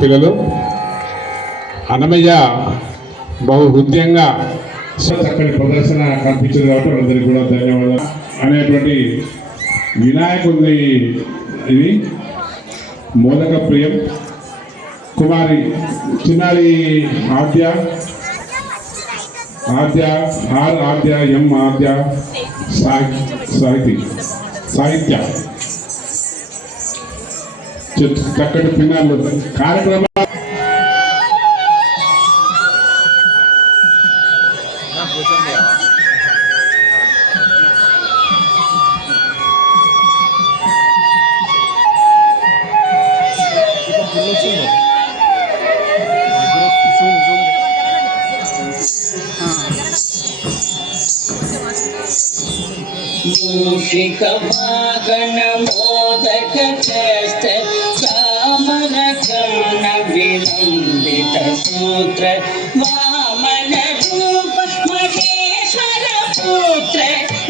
పిల్లలు అన్నమయ్య బహు హృదయంగా చక్కని ప్రదర్శన కల్పించింది కాబట్టి అందరికీ కూడా ధన్యవాదాలు. అనేటువంటి వినాయకుడి ఇది మోదక ప్రియం కుమారి చిన్నారి ఆద్య ఆద్య ఆర్ ఆద్య ఎం ఆద్య సాహిత్య చక్కటి పిల్లలు కార్యక్రమం मूषिक वागन मोदक चेष्ट चामर कर्ण विलंबित सूत्र वामन रूप महेश्वर पुत्र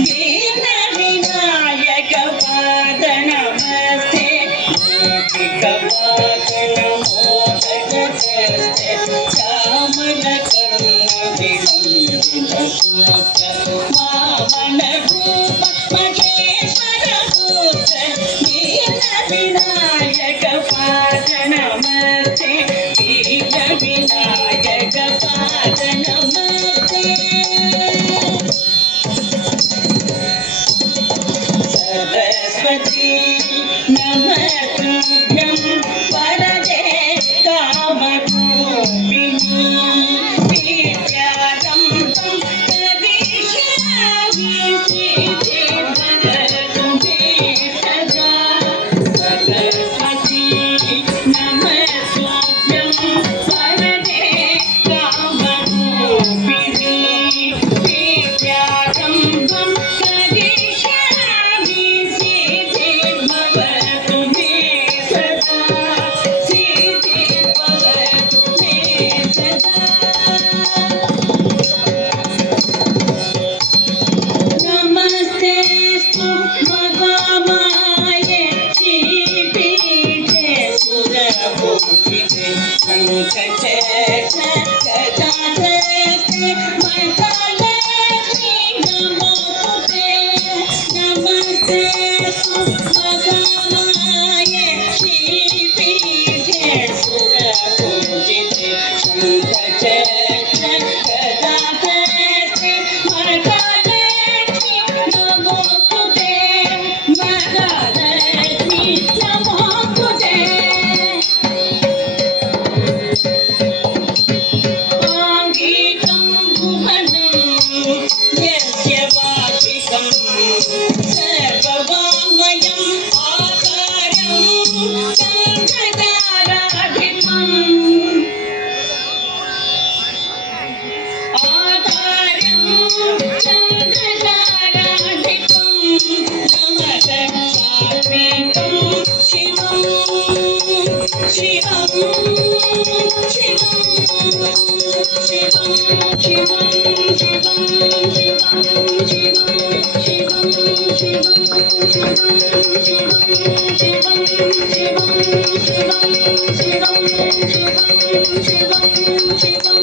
दीन विनायक पाद नमस्ते मूषिक वागन मोदक चेष्ट चामर कर्ण विलंबित सूत्र वामन रूप विनायक पाद नमस्ते विनायक पाद नमस्ते सरस्वती नमस्तुभ्यं वरदे कामरूपिणी विद्यारम्भं करिष्यामि Shivam